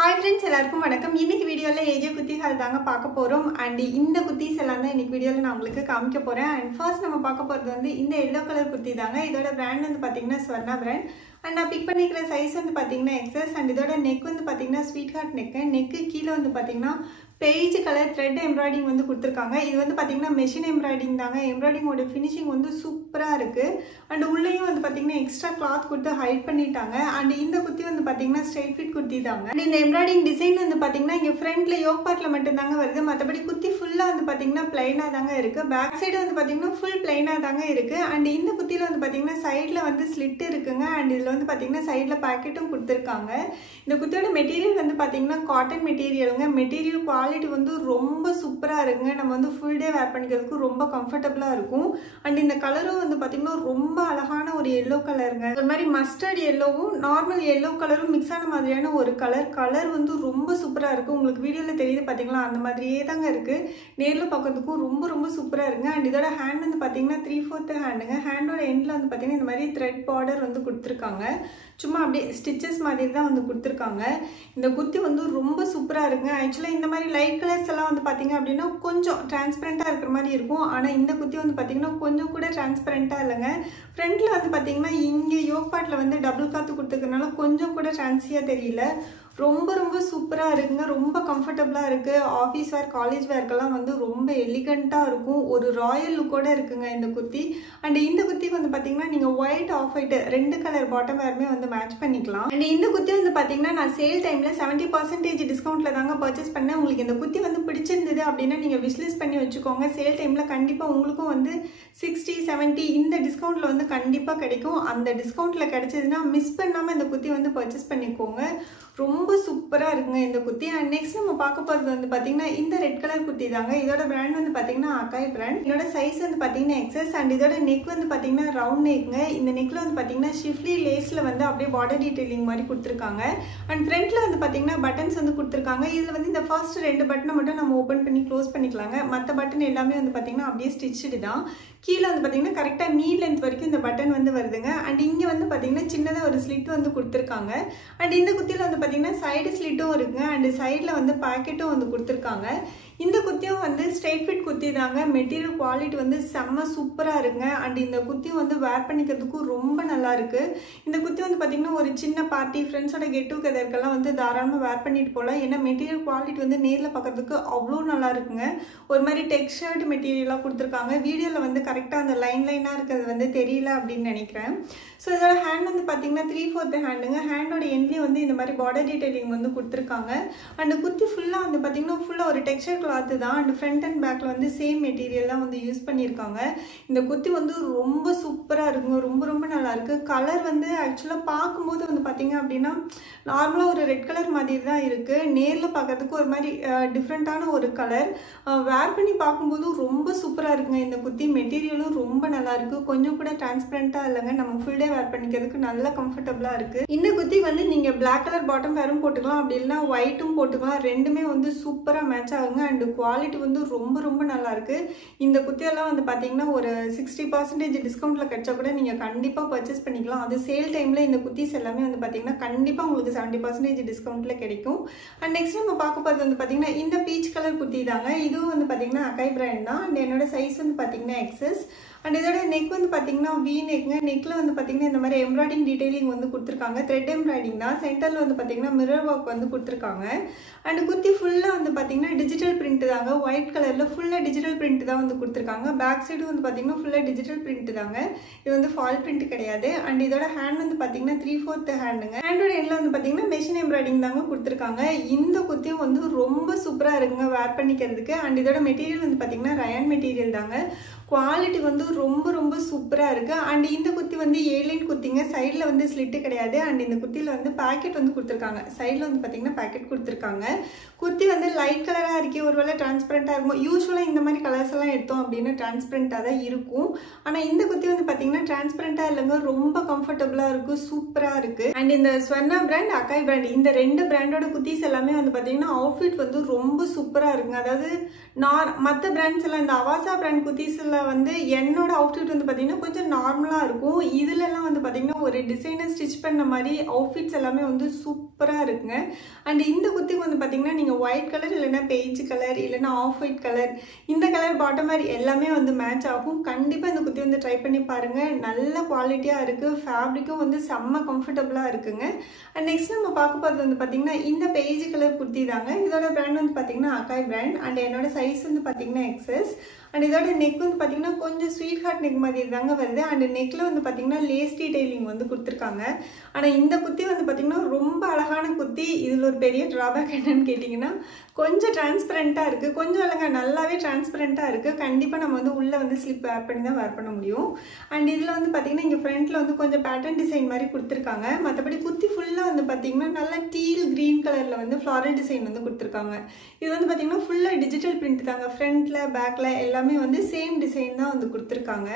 Hi friends, எல்லாருக்கும் வணக்கம். இன்னைக்கு வீடியோல ஏஜே குத்திகள் தாங்க பார்க்க போறோம். and இந்த குத்திஸ் எல்லாம் தான் இன்னைக்கு வீடியோல நான் உங்களுக்கு காமிக்க போறேன். and first நம்ம பார்க்க போறது வந்து இந்த yellow color குத்தி தாங்க. இதோட brand வந்து பாத்தீங்கன்னா ஸ்வர்ணா brand. and நான் பிக் பண்ணிக்கிற சைஸ் வந்து பாத்தீங்கன்னா XS and இதோட neck வந்து பாத்தீங்கன்னா ஸ்வீட் ஹார்ட் neck கீழ வந்து பாத்தீங்கன்னா பேஜ் கலர் thread embroidering வந்து கொடுத்திருக்காங்க. இது வந்து பாத்தீங்கன்னா மெஷின் embroidering தாங்க. embroidering ஓட ஃபினிஷிங் வந்து சூப்பரா இருக்கு. and உள்ளேயும் வந்து பாத்தீங்கன்னா எக்ஸ்ட்ரா கிளாத் கொடுத்து ஹைட் பண்ணிட்டாங்க. and இந்த குத்தி வந்து பாத்தீங்கன்னா ஸ்ட்ரைட் ஃபிட் குத்தி தாங்க. and இந்த embroidering டிசைன் வந்து பாத்தீங்கன்னா இங்க ஃப்ரண்ட்ல யோக் பார்ட்ல மட்டும் தாங்க வருது. மத்தபடி குத்தி ஃபுல்லா வந்து பாத்தீங்கன்னா ப்ளைனா தாங்க இருக்கு. பேக் சைடு வந்து பாத்தீங்கன்னா ஃபுல் ப்ளைனா தாங்க இருக்கு. and இந்த குத்தில வந்து பாத்தீங்கன்னா சைடுல வந்து ஸ்லிட் இருக்குங்க. and இதுல வந்து பாத்தீங்கன்னா சைடுல பாக்கெட்டும் கொடுத்திருக்காங்க. இந்த குத்தியோட மெட்டீரியல் வந்து பாத்தீங்கன்னா காட்டன் மெட்டீரியல்ங்க. மெட்டீரியல் குவாலிட்டி வந்து ரொம்ப சூப்பரா இருக்குங்க. நம்ம வந்து ஃபுல் டே வேர் பண்ணிக்கிறதுக்கு ரொம்ப கம்ஃபர்ட்டபிளா இருக்கும். and இந்த கலரும் வந்து பாத்தீங்கன்னா ரொம்ப அழகான ஒரு yellow கலருங்க. ஒரு மாதிரி மஸ்டர்ட் yellowவும் நார்மல் yellow கலரும் மிக்ஸ் ஆன மாதிரியான ஒரு கலர் வந்து ரொம்ப சூப்பரா இருக்கு. உங்களுக்கு வீடியோல தெரியுது பாத்தீங்களா, அந்த மாதிரியே தாங்க இருக்கு. நேர்ல பார்க்கிறதுக்கும் ரொம்ப சூப்பரா இருக்குங்க. and இதோட ஹேண்ட் வந்து பாத்தீங்கன்னா 3/4 ஹேண்டுங்க. ஹேண்டோட எண்ட்ல வந்து பாத்தீங்கன்னா இந்த மாதிரி த்ரெட் பார்டர் வந்து கொடுத்திருக்காங்க. சும்மா அப்படியே ஸ்டிச்சஸ் மாதிரி தான் வந்து கொடுத்திருக்காங்க. இந்த குத்தி வந்து ரொம்ப சூப்பரா இருக்குங்க. ஆக்சுவலா இந்த மாதிரி லைட் கலர்ஸ் எல்லாம் வந்து பாத்தீங்க அப்படின்னா கொஞ்சம் டிரான்ஸ்பரண்டா இருக்கிற மாதிரி இருக்கும். ஆனா இந்த குத்தி வந்து பாத்தீங்கன்னா கொஞ்சம் கூட டிரான்ஸ்பரண்டா இல்லைங்க. ஃப்ரண்ட்ல வந்து பாத்தீங்கன்னா இங்க யோக் பார்ட்ல வந்து டபுள் காத்து கொடுத்துக்கிறதுனால கொஞ்சம் கூட டிரான்சியா தெரியல. ரொம்ப சூப்பரா இருக்குங்க. ரொம்ப கம்ஃபர்டபுளா இருக்கு. ஆஃபீஸ் வேர் காலேஜ் வேர்க்கெல்லாம் வந்து ரொம்ப எலிகண்டா இருக்கும். ஒரு ராயல் லுக்கோட இருக்குங்க இந்த குத்தி. அண்ட் இந்த குத்திக்கு வந்து பாத்தீங்கன்னா நீங்க ஒயிட் ஆஃப் ஒயிட் ரெண்டு கலர் பாட்டம் வேர்மே வந்து மேட்ச் பண்ணிக்கலாம். அண்ட் இந்த குத்தி வந்து பாத்தீங்கன்னா நான் சேல் டைம்ல 70% டிஸ்கவுண்ட்ல தாங்க பர்ச்சேஸ் பண்ணேன். உங்களுக்கு இந்த குத்தி வந்து பிடிச்சிருந்தது அப்படின்னா நீங்க விஷ்லிஸ்ட் பண்ணி வச்சுக்கோங்க. சேல் டைம்ல கண்டிப்பா உங்களுக்கும் வந்து 60, 70 இந்த டிஸ்கவுண்ட்ல வந்து கண்டிப்பா கிடைக்கும். அந்த டிஸ்கவுண்ட்ல கிடைச்சதுன்னா மிஸ் பண்ணாம இந்த குத்தி வந்து பர்ச்சேஸ் பண்ணிக்கோங்க. ரொம்ப சூப்பரா இருக்குங்க இந்த குத்தி. அண்ட் நெக்ஸ்ட் நம்ம பார்க்க போறது வந்து பாத்தீங்கன்னா இந்த ரெட் கலர் குத்தி தாங்க. இதோட பிராண்ட் வந்து பாத்தீங்கன்னா அக்காய் பிராண்ட். இதோட சைஸ் வந்து பாத்தீங்கன்னா XS and இதோட நெக் வந்து பாத்தீங்கன்னா ரவுண்ட் நெக்ங்க. இந்த நெக்ல வந்து பாத்தீங்கன்னா ஷிஃப்ட்லி லேஸ்ல வந்து அப்படியே பார்டர் டீடைலிங் மாதிரி கொடுத்திருக்காங்க. அண்ட் ஃப்ரண்ட்ல வந்து பாத்தீங்கன்னா பட்டன்ஸ் வந்து கொடுத்திருக்காங்க. இதுல வந்து இந்த ஃபர்ஸ்ட் ரெண்டு பட்டனை மட்டும் நம்ம ஓபன் பண்ணி க்ளோஸ் பண்ணிக்கலாங்க. மத்த பட்டன் எல்லாமே வந்து பாத்தீங்கன்னா அப்படியே ஸ்டிச்சடு தான். கீழே வந்து பாத்தீங்கன்னா கரெக்டா நீ லென்த் வரைக்கும் இந்த பட்டன் வந்து வருதுங்க. அண்ட் இங்க வந்து பாத்தீங்கன்னா சின்னதா ஒரு ஸ்லிட் வந்து கொடுத்திருக்காங்க. அண்ட் இந்த குத்தியில வந்து பாத்தீங்கன்னா சைடு ஸ்லிட்டும் இருக்குங்க. அண்ட் சைட்ல வந்து பாக்கெட்டும் வந்து கொடுத்திருக்காங்க. இந்த குத்தியும் வந்து ஸ்ட்ரைட் ஃபிட் குத்தி தாங்க. மெட்டீரியல் குவாலிட்டி வந்து செம்ம சூப்பரா இருக்குங்க. அண்ட் இந்த குத்தியும் வந்து வேர் பண்ணிக்கிறதுக்கும் ரொம்ப நல்லா இருக்கு. இந்த குத்தி வந்து பாத்தீங்கன்னா ஒரு சின்ன பார்ட்டி ஃப்ரெண்ட்ஸோட கெட் டுகெதர்க்கெல்லாம் வந்து தாராளமா வேர் பண்ணிட்டு போகலாம். ஏன்னா மெட்டீரியல் குவாலிட்டி வந்து நேர்ல பார்க்கறதுக்கு அவ்வளோ நல்லா இருக்குங்க. ஒரு மாதிரி டெக்ஸ்டர்ட் மெட்டீரியலா கொடுத்திருக்காங்க. வீடியோல வந்து கரெக்டா அந்த லைனா இருக்கிறது வந்து தெரியல அப்படின்னு நினைக்கிறேன். ஸோ இதோட ஹேண்ட் வந்து பாத்தீங்கன்னா 3/4 ஹேண்டுங்க. ஹேண்டோட எண்ட்லயும் வந்து இந்த மாதிரி பார்டர் டீடைலிங் வந்து கொடுத்திருக்காங்க. அண்ட் குத்தி ஃபுல்லா வந்து பாத்தீங்கன்னா ஃபுல்லா ஒரு டெக்ஸ்டர் கிளாத் தான். அண்ட் ஃப்ரண்ட் அண்ட் பேக்ல வந்து சேம் மெட்டீரியல் தான் வந்து யூஸ் பண்ணியிருக்காங்க. இந்த குத்தி வந்து ரொம்ப சூப்பரா இருக்குங்க. ரொம்ப நல்லா இருக்கு. கலர் வந்து ஆக்சுவலா பார்க்கும்போது வந்து பாத்தீங்க அப்படின்னா நார்மலா ஒரு ரெட் கலர் மாதிரி தான் இருக்கு. நேர்ல பார்க்கறதுக்கு ஒரு மாதிரி டிஃப்ரெண்டான ஒரு கலர். வேர் பண்ணி பார்க்கும்போது ரொம்ப சூப்பரா இருக்குங்க இந்த குத்தி. மெட்டீரியலும் ரொம்ப நல்லா இருக்கு. கொஞ்சம் கூட டிரான்ஸ்பரண்டா இல்லைங்க. நம்ம ஃபுல் டே வேர் பண்ணிக்கிறதுக்கு நல்ல கம்ஃபர்டபுளா இருக்கு. இந்த குத்தி வந்து நீங்க பிளாக் கலர் பாட்டம் வேரும் போட்டுக்கலாம், அப்படி இல்லைன்னா ஒயிட்டும் போட்டுக்கலாம். ரெண்டுமே வந்து சூப்பரா மேட்ச் ஆகுங்க. அண்ட் குவாலிட்டி வந்து ரொம்ப நல்லா இருக்கு. இந்த குத்தியெல்லாம் வந்து பாத்தீங்கன்னா ஒரு 60% டிஸ்கவுண்ட்ல கிடைச்சா கூட நீங்க கண்டிப்பா பர்ச்சேஸ் பண்ணிக்கலாம். அது சேல் டைம்ல இந்த குத்திஸ் எல்லாமே வந்து பாத்தீங்கன்னா கண்டிப்பா உங்களுக்கு 70% டிஸ்கவுண்ட்ல கிடைக்கும். அண்ட் நெக்ஸ்ட் நம்ம பார்க்க போறது வந்து பாத்தீங்கன்னா இந்த பீச் கலர் குத்தி தாங்க. இதுவும் வந்து பாத்தீங்கன்னா அக்காய் பிராண்ட் தான். அண்ட் என்னோட சைஸ் வந்து பாத்தீங்கன்னா XS. அண்ட் இதோட நெக் வந்து பாத்தீங்கன்னா வி நெக்ங்க. நெக்ல வந்து பாத்தீங்கன்னா இந்த மாதிரி எம்ப்ராய்டிங் டீடைலிங் வந்து கொடுத்திருக்காங்க. த்ரெட் எம்ப்ராய்டிங் தான். சென்டர்ல வந்து பாத்தீங்கன்னா மிரர் ஒர்க் வந்து கொடுத்திருக்காங்க. அண்ட் குத்தி ஃபுல்லா வந்து பாத்தீங்கன்னா டிஜிட்டல் பிரிண்ட் தாங்க. ஒயிட் கலர்ல ஃபுல்லா டிஜிட்டல் பிரிண்ட் தான் வந்து கொடுத்திருக்காங்க. பேக் சைடு வந்து பாத்தீங்கன்னா ஃபுல்லா டிஜிட்டல் பிரிண்ட் தாங்க. இது வந்து ஃபால் பிரிண்ட் கிடையாது. அண்ட் இதோட ஹேண்ட் வந்து பாத்தீங்கன்னா 3/4 ஹேண்டுங்க. ஹேண்டோட எண்ட்ல வந்து பாத்தீங்கன்னா மெஷின் எம்ப்ராய்டிங் தாங்க கொடுத்திருக்காங்க. இந்த குத்தியும் வந்து ரொம்ப சூப்பரா இருக்குங்க வேர் பண்ணிக்கிறதுக்கு. அண்ட் இதோட மெட்டீரியல் வந்து பாத்தீங்கன்னா ரயான் மெட்டீரியல் தாங்க. குவாலிட்டி வந்து ரொம்ப சூப்பரா இருக்கு. அண்ட் இந்த குத்தி வந்து ஏலைன் குத்திங்க. சைட்ல வந்து ஸ்லிட் கிடையாது. அண்ட் இந்த குத்தியில வந்து பாக்கெட் வந்து கொடுத்திருக்காங்க. சைட்ல வந்து பாத்தீங்கன்னா பாக்கெட் கொடுத்திருக்காங்க. குத்தி வந்து லைட் கலரா இருக்கு. ஒருவேளை டிரான்ஸ்பரண்டா இருக்கும். யூஸ்வலா இந்த மாதிரி கலர்ஸ் எல்லாம் எடுத்தோம் அப்படின்னா டிரான்ஸ்பரண்டா தான் இருக்கும். ஆனா இந்த குத்தி வந்து பாத்தீங்கன்னா டிரான்ஸ்பரண்டா இல்லைங்க. ரொம்ப கம்ஃபர்டபுளா இருக்கு. சூப்பரா இருக்கு. அண்ட் இந்த ஸ்வர்ணா பிராண்ட் அக்காய் பிராண்ட் இந்த ரெண்டு பிராண்டோட குத்திஸ் எல்லாமே வந்து பாத்தீங்கன்னா அவுட்ஃபிட் வந்து ரொம்ப சூப்பரா இருக்குங்க. அதாவது மற்ற பிராண்ட்ஸ் எல்லாம் இந்த அவாசா பிராண்ட் குத்திஸ்ல வந்து என்னோட என்னோட அவுட்ஃபிட் வந்து பார்த்தீங்கன்னா கொஞ்சம் நார்மலாக இருக்கும். இதுலலாம் வந்து பார்த்தீங்கன்னா ஒரு டிசைனர் ஸ்டிச் பண்ண மாதிரி அவுட்ஃபிட்ஸ் எல்லாமே வந்து சூப்பராக இருக்குங்க. அண்ட் இந்த குர்த்திக்கு வந்து பார்த்தீங்கன்னா நீங்கள் ஒயிட் கலர் இல்லைன்னா பெய்ஜ் கலர் இல்லைன்னா ஆஃப் ஒயிட் கலர் இந்த கலர் பாட்டம் மாதிரி எல்லாமே வந்து மேட்ச் ஆகும். கண்டிப்பாக இந்த குர்த்தி வந்து ட்ரை பண்ணி பாருங்கள். நல்ல குவாலிட்டியாக இருக்குது. ஃபேப்ரிக்கும் வந்து செம்ம கம்ஃபர்டபுளாக இருக்குங்க. அண்ட் நெக்ஸ்ட் நம்ம பார்க்க போகிறது வந்து பார்த்தீங்கன்னா இந்த பெய்ஜ் கலர் குர்த்தி தாங்க. இதோட பிராண்ட் வந்து பார்த்தீங்கன்னா அக்காய் பிராண்ட். அண்ட் என்னோட சைஸ் வந்து பார்த்தீங்கன்னா எக்ஸஸ். அண்ட் இதோட நெக் வந்து பார்த்தீங்கன்னா கொஞ்சம் ஸ்வீட் ஹார்ட் நெக் மாதிரி தாங்க வருது. அண்ட் நெக்கில் வந்து பார்த்தீங்கன்னா லேஸ் டீடைலிங் வந்து கொடுத்துருக்காங்க. ஆனால் இந்த குர்த்தி வந்து பார்த்தீங்கன்னா ரொம்ப அழகான குர்த்தி. இதில் ஒரு பெரிய ட்ராபேக் என்னன்னு கேட்டிங்கன்னா கொஞ்சம் டிரான்ஸ்பரண்ட்டாக இருக்குது. கொஞ்சம் இல்லைங்க, நல்லாவே டிரான்ஸ்பரண்ட்டாக இருக்குது. கண்டிப்பாக நம்ம வந்து உள்ளே வந்து ஸ்லிப் வேர் பண்ணி தான் வேர் பண்ண முடியும். அண்ட் இதில் வந்து பார்த்தீங்கன்னா இங்கே ஃப்ரண்ட்டில் வந்து கொஞ்சம் பேட்டர்ன் டிசைன் மாதிரி கொடுத்துருக்காங்க. மற்றபடி குர்த்தி ஃபுல்லாக வந்து பார்த்தீங்கன்னா நல்லா டீல் க்ரீன் கலரில் வந்து ஃப்ளாரல் டிசைன் வந்து கொடுத்துருக்காங்க. இது வந்து பார்த்தீங்கன்னா ஃபுல்லாக டிஜிட்டல் பிரிண்ட் தாங்க. ஃப்ரண்ட்டில் பேக்கில் எல்லாமே வந்து சேம் டிசைன் தான் வந்து கொடுத்துருக்காங்க.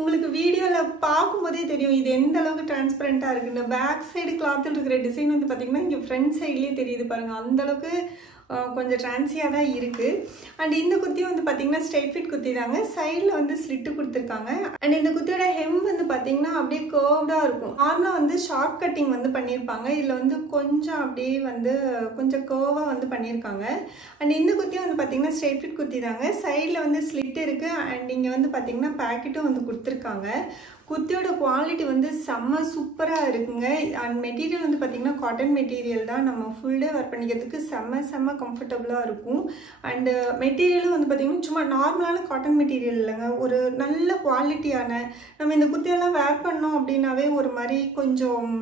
உங்களுக்கு வீடியோவில் பார்க்கும்போதே தெரியும் இது எந்த அளவுக்கு டிரான்ஸ்பரண்ட்டாக இருக்குன்னு. பேக் சைடு கிளாத்தில் இருக்கிற டிசைன் வந்து பார்த்தீங்கன்னா இங்கே ஃப்ரண்ட் சைட்லேயே தெரியுது பாருங்கள். அந்தளவுக்கு கொஞ்சம் ட்ரான்ஸியாக தான் இருக்குது. அண்ட் இந்த குர்த்தி வந்து பார்த்தீங்கன்னா ஸ்ட்ரைட் ஃபிட் குர்த்தி தாங்க. சைடில் வந்து ஸ்லிட்டு கொடுத்துருக்காங்க. அண்ட் இந்த குர்த்தியோட ஹெம் வந்து பார்த்தீங்கன்னா அப்படியே கர்வ்டாக இருக்கும். நார்மலாக வந்து ஷார்ட் கட்டிங் வந்து பண்ணியிருப்பாங்க. இதில் வந்து கொஞ்சம் அப்படியே வந்து கொஞ்சம் கர்வாக வந்து பண்ணியிருக்காங்க. அண்ட் இந்த குர்த்தி வந்து பார்த்தீங்கன்னா ஸ்ட்ரைட் ஃபிட் குர்த்தி தாங்க. சைடில் வந்து ஸ்லிட் இருக்குது. அண்ட் இங்கே வந்து பார்த்தீங்கன்னா பேக்கெட்டும் வந்து கொடுத்துருக்காங்க. குர்த்தியோட குவாலிட்டி வந்து செம்ம சூப்பராக இருக்குங்க. அண்ட் மெட்டீரியல் வந்து பார்த்தீங்கன்னா காட்டன் மெட்டீரியல் தான். நம்ம ஃபுல் டே வேர் பண்ணிக்கிறதுக்கு செம்ம கம்ஃபர்டபுளாக இருக்கும். அண்டு மெட்டீரியலும் வந்து பார்த்தீங்கன்னா சும்மா நார்மலான காட்டன் மெட்டீரியல் இல்லைங்க, ஒரு நல்ல குவாலிட்டியான. நம்ம இந்த குர்த்தியெல்லாம் வேர் பண்ணோம் அப்படின்னாவே ஒரு மாதிரி கொஞ்சம்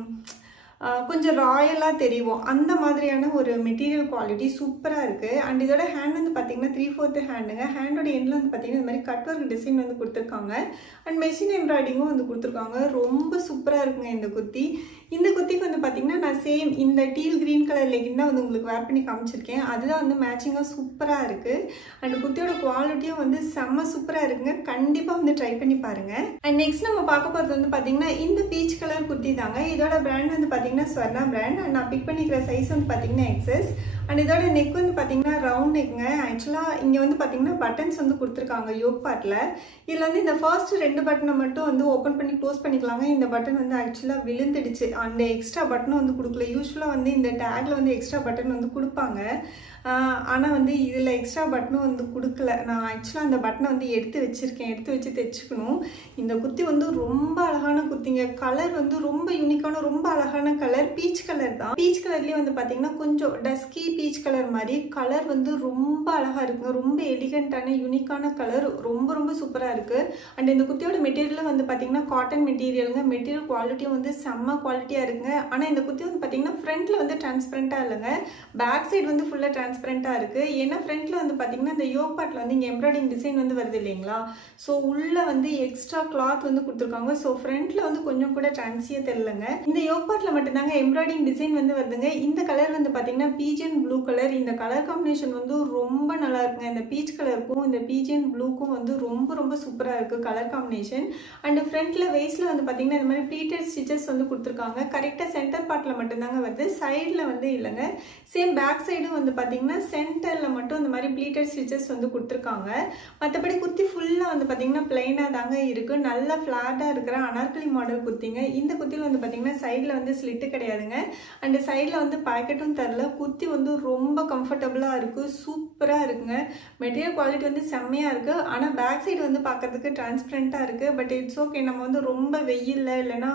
ராயலாக தெரியும். அந்த மாதிரியான ஒரு மெட்டீரியல் குவாலிட்டி சூப்பராக இருக்குது. அண்ட் இதோட ஹேண்ட் வந்து பார்த்தீங்கன்னா 3/4 ஹேண்டுங்க. ஹேண்டோட எண்டில் வந்து பார்த்தீங்கன்னா இந்த மாதிரி கட் ஒர்க் டிசைன் வந்து கொடுத்துருக்காங்க. அண்ட் மெஷின் எம்ப்ராய்டிங்கும் வந்து கொடுத்துருக்காங்க. ரொம்ப சூப்பராக இருக்குங்க இந்த குர்த்தி. இந்த குர்த்திக்கு வந்து பார்த்தீங்கன்னா நான் சேம் இந்த டீல் க்ரீன் கலர் லெகின் தான் வந்து உங்களுக்கு வேர் பண்ணி காமிச்சிருக்கேன். அதுதான் வந்து மேட்சிங்காக சூப்பராக இருக்குது. அண்ட் குர்த்தியோட குவாலிட்டியும் வந்து செம்ம சூப்பராக இருக்குங்க. கண்டிப்பாக வந்து ட்ரை பண்ணி பாருங்கள். அண்ட் நெக்ஸ்ட் நம்ம பார்க்க போகிறது வந்து பார்த்தீங்கன்னா இந்த பீச் கலர் குர்த்தி தாங்க. இதோட பிராண்ட் வந்து பார்த்தீங்கன்னா ஸ்வர்ணா பிராண்ட். அண்ட் நான் பிக் பண்ணிக்கிற சைஸ் வந்து பார்த்தீங்கன்னா எக்ஸஸ். அண்ட் இதோட நெக் வந்து பார்த்தீங்கன்னா ரவுண்ட் நெக்குங்க. ஆக்சுவலாக இங்கே வந்து பார்த்தீங்கன்னா பட்டன்ஸ் வந்து கொடுத்துருக்காங்க யோக் பார்ட்டில். இதில் வந்து இந்த ஃபர்ஸ்ட் 2 பட்டனை மட்டும் வந்து ஓப்பன் பண்ணி க்ளோஸ் பண்ணிக்கலாங்க. இந்த பட்டன் வந்து ஆக்சுவலாக விழுந்துடுச்சு. அந்த எக்ஸ்ட்ரா பட்டனும் வந்து கொடுக்கல. யூஸ்வலாக வந்து இந்த டேக்ல வந்து எக்ஸ்ட்ரா பட்டன் வந்து கொடுப்பாங்க. ஆனால் வந்து இதில் எக்ஸ்ட்ரா பட்டனும் வந்து கொடுக்கல. நான் ஆக்சுவலாக அந்த பட்டனை வந்து எடுத்து வச்சுருக்கேன். எடுத்து வச்சு தைச்சிக்கணும். இந்த குர்த்தி வந்து ரொம்ப அழகான குர்த்திங்க. கலர் வந்து ரொம்ப யூனிக்கான ரொம்ப அழகான கலர். பீச் கலர் தான். பீச் கலர்லேயே வந்து பார்த்தீங்கன்னா கொஞ்சம் டஸ்கி பீச் கலர் மாதிரி. கலர் வந்து ரொம்ப அழகாக இருக்குங்க. ரொம்ப எலிகண்டான யூனிக்கான கலர். ரொம்ப சூப்பராக இருக்குது. அண்ட் இந்த குர்த்தியோட மெட்டீரியலும் வந்து பார்த்தீங்கன்னா காட்டன் மெட்டீரியலுங்க. மெட்டீரியல் குவாலிட்டியும் வந்து செம்ம குவாலிட்டியாக இருக்குங்க. ஆனால் இந்த குர்த்தி வந்து பார்த்தீங்கன்னா ஃப்ரண்ட்டில் வந்து டிரான்ஸ்பரண்ட்டாக இல்லைங்க. பேக் சைடு வந்து ஃபுல்லாக டிரான்ஸ்பரண்ட்டாக இருக்குது. ஏன்னா ஃப்ரண்ட்டில் வந்து பார்த்தீங்கன்னா இந்த யோக் பார்ட்டில் வந்து இங்கே எம்ப்ராய்டிங் டிசைன் வந்து வருது இல்லைங்களா. ஸோ உள்ளே வந்து எக்ஸ்ட்ரா கிளாத் வந்து கொடுத்துருக்காங்க. ஸோ ஃப்ரண்ட்டில் வந்து கொஞ்சம் கூட டிரான்ஸியாக தெரியலங்க. இந்த யோக் பார்ட்டில் மட்டும்தாங்க எம்ப்ராய்டிங் டிசைன் வந்து வருதுங்க. இந்த கலர் வந்து பார்த்தீங்கன்னா பீஜன் ப்ளூ கலர். இந்த கலர் காம்பினேஷன் வந்து ரொம்ப நல்லா இருக்குங்க. இந்த பீச் கலருக்கும் இந்த பீஜன் ப்ளூக்கும் வந்து ரொம்ப சூப்பராக இருக்குது கலர் காம்பினேஷன். அண்ட் ஃப்ரண்ட்டில் வேஸ்ட்டில் வந்து பார்த்தீங்கன்னா இந்த மாதிரி ப்ளீட்டட் ஸ்டிச்சஸ் வந்து கொடுத்துருக்காங்க. கரெக்டாக சென்டர் பார்ட்டில் மட்டும்தாங்க வருது. சைடில் வந்து இல்லைங்க. சேம் பேக் சைடும் வந்து பார்த்தீங்கன்னா சென்டரில் மட்டும் இந்த மாதிரி ப்ளீட்டட் ஸ்டிச்சஸ் வந்து கொடுத்துருக்காங்க. மற்றபடி குர்த்தி ஃபுல்லாக வந்து பார்த்தீங்கன்னா பிளைனாக தாங்க இருக்குது. நல்ல ஃப்ளாட்டாக இருக்கிற அனார்கலி மாடல் குர்த்திங்க. இந்த குர்த்தியில் வந்து பார்த்தீங்கன்னா சைடில் வந்து ஸ்லிட்டு கிடையாதுங்க. அண்ட் சைடில் வந்து பாக்கெட்டும் தரல. குர்த்தி வந்து ரொம்ப கம்ஃபர்டபுளாக இருக்குது. சூப்பராக இருக்குங்க. மெட்டீரியல் குவாலிட்டி வந்து செம்மையாக இருக்குது. ஆனால் பேக் சைடு வந்து பார்க்கறதுக்கு டிரான்ஸ்பரண்ட்டாக இருக்குது. But it's okay. நம்ம வந்து ரொம்ப வெயிலில் இல்லைன்னா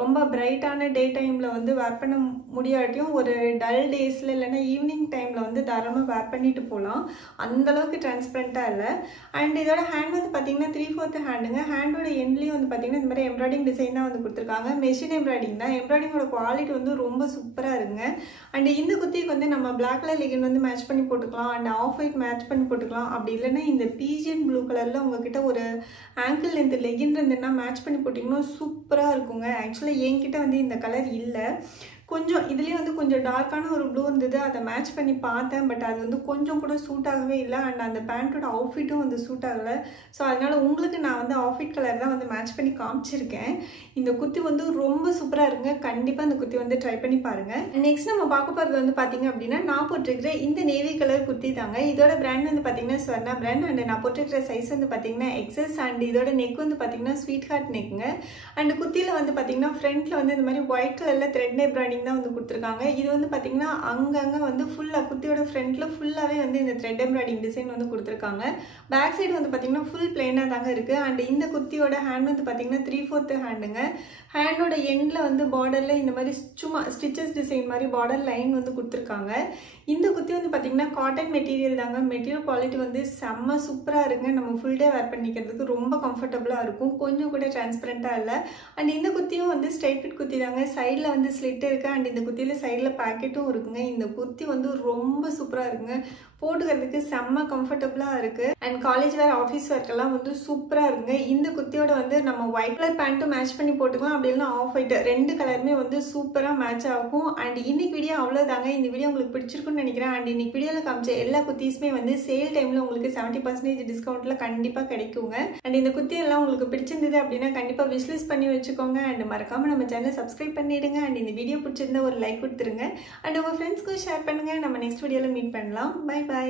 ரொம்ப பிரைட்டான டே டைமில் வந்து வேர் பண்ண முடியாட்டியும் ஒரு டல் டேஸில் இல்லைன்னா ஈவினிங் டைமில் வந்து தாராளமாக வேர் பண்ணிட்டு போகலாம். அந்தளவுக்கு டிரான்ஸ்பரண்ட்டாக இல்லை. அண்ட் இதோட ஹேண்ட் வந்து பார்த்தீங்கன்னா 3/4 ஹேண்டுங்க. ஹேண்டோட எண்ட்லேயும் வந்து பார்த்தீங்கன்னா இந்த மாதிரி எம்ப்ராய்டிங் டிசைன் தான் வந்து கொடுத்துருக்காங்க. மெஷின் எம்ப்ராய்டிங் தான். எம்ப்ராய்டிங்கோட குவாலிட்டி வந்து ரொம்ப சூப்பராக இருக்குங்க. அண்ட் இந்த குர்த்திக்கு வந்து நம்ம பிளாக் கலர் லெகின் வந்து மேட்ச் பண்ணி போட்டுக்கலாம். அண்ட் ஆஃப் ஒயிட் மேட்ச் பண்ணி போட்டுக்கலாம். அப்படி இல்லைன்னா இந்த பீஜியன் ப்ளூ கலரில் உங்ககிட்ட ஒரு ஆங்கிள் லென்த் லெகின் இருந்துன்னா மேட்ச் பண்ணி போட்டிங்கன்னா சூப்பராக இருக்குங்க. ஆக்சுவலாக என்கிட்ட வந்து இந்த கலர் இல்லை. கொஞ்சம் இதுலேயே வந்து கொஞ்சம் டார்க்கான ஒரு ப்ளூ இருந்தது, அதை மேட்ச் பண்ணி பார்த்தேன். பட் அது வந்து கொஞ்சம் கூட சூட் ஆகவே இல்லை. அண்ட் அந்த பேண்ட்டோட அவுட்ஃபிட்டும் வந்து சூட் ஆகலை. ஸோ அதனால் உங்களுக்கு நான் வந்து ஆஃப்ஃபிட் கலர் தான் வந்து மேட்ச் பண்ணி காமிச்சிருக்கேன். இந்த குர்த்தி வந்து ரொம்ப சூப்பராக இருங்க. கண்டிப்பாக இந்த குர்த்தி வந்து ட்ரை பண்ணி பாருங்கள். நெக்ஸ்ட் நம்ம பார்க்க போகிறது வந்து பார்த்தீங்க அப்படின்னா, நான் போட்டிருக்கிற இந்த நேவி கலர் குர்த்தி தாங்க. இதோட பிராண்ட் வந்து பார்த்தீங்கன்னா ஸ்வர்ணா பிராண்ட். அண்ட் நான் போட்டிருக்கிற சைஸ் வந்து பார்த்தீங்கன்னா எக்ஸஸ். அண்ட் இதோட நெக் வந்து பார்த்தீங்கன்னா ஸ்வீட் ஹார்ட் நெக்குங்க. அண்ட் குர்த்தியில் வந்து பார்த்தீங்கன்னா ஃப்ரண்ட்டில் வந்து இந்த மாதிரி ஒயிட் கலரில் த்ரெட் எம்ப்ராய்டிங் தான் வந்து கொடுத்துருக்காங்க. இது வந்து பார்த்தீங்கன்னா அங்கங்கே வந்து ஃபுல்லாக குர்த்தியோட ஃப்ரண்ட்டில் ஃபுல்லாகவே வந்து இந்த த்ரெட் எம்ப்ராய்டிங் டிசைன் வந்து கொடுத்துருக்காங்க. பேக் சைடு வந்து பார்த்தீங்கன்னா ஃபுல் பிளெயினாக தாங்க இருக்குது. அண்ட் இந்த குர்த்தியோட ஹேண்ட் வந்து பார்த்தீங்கன்னா 3/4 ஹேண்டுங்க. ஹேண்டோட எண்டில் வந்து பார்டரில் இந்த மாதிரி சும்மா ஸ்டிச்சஸ் டிசைன் மாதிரி பார்டர் லைன் வந்து கொடுத்துருக்காங்க. இந்த குர்த்தி வந்து பார்த்தீங்கன்னா காட்டன் மெட்டீரியல் தாங்க. மெட்டீரியல் குவாலிட்டி வந்து செம்ம சூப்பராக இருக்குங்க. நம்ம ஃபுல் டே வேர் பண்ணிக்கிறதுக்கு ரொம்ப கம்ஃபர்டபுளாக இருக்கும். கொஞ்சம் கூட டிரான்ஸ்பரண்ட்டாக இல்லை. அண்ட் இந்த குர்த்தியும் வந்து ஸ்ட்ரைட் ஃபிட் குர்த்தி தாங்க. சைடில் வந்து ஸ்லிட் இருக்குது. அண்ட் இந்த குர்த்தியில் சைடில் பேக்கெட்டும் இருக்குங்க. இந்த குர்த்தி வந்து ரொம்ப சூப்பராக இருக்குங்க. போட்டுக்கிறதுக்கு செம்ம கம்ஃபர்டபுளாக இருக்குது. அண்ட் காலேஜ் வேர் ஆஃபீஸ் வேர்க்கெல்லாம் வந்து சூப்பராக இருக்குங்க. இந்த குர்த்தியோட வந்து நம்ம ஒயிட் கலர் பேண்ட்டும் மேட்ச் பண்ணி போட்டுக்கலாம். அப்படி இல்லைனா ஆஃப் ஒயிட், ரெண்டு கலருமே வந்து சூப்பராக மேட்ச் ஆகும். அண்ட் இன்னைக்கு வீடியோ அவ்வளோதாங்க. இந்த வீடியோ உங்களுக்கு பிடிச்சிருக்குன்னு நினைக்கிறேன். அண்ட் இன்னைக்கு வீடியோவில் காமிச்ச எல்லா குர்த்திஸுமே வந்து சேல் டைமில் உங்களுக்கு 70% டிஸ்கவுண்ட்டில் கண்டிப்பாக கிடைக்குங்க. அண்ட் இந்த குர்த்தி எல்லாம் உங்களுக்கு பிடிச்சிருந்தது அப்படின்னா கண்டிப்பாக விஷ்லிஸ்ட் பண்ணி வச்சுக்கோங்க. அண்ட் மறக்காமல் நம்ம சேனலை சப்ஸ்கிரைப் பண்ணிவிடுங்க. அண்ட் இந்த வீடியோ பிடிச்சிருந்தா ஒரு லைக் கொடுத்துருங்க. அண்ட் உங்கள் ஃப்ரெண்ட்ஸ்க்கும் ஷேர் பண்ணுங்கள். நம்ம நெக்ஸ்ட் வீடியோவில் மீட் பண்ணலாம். பை.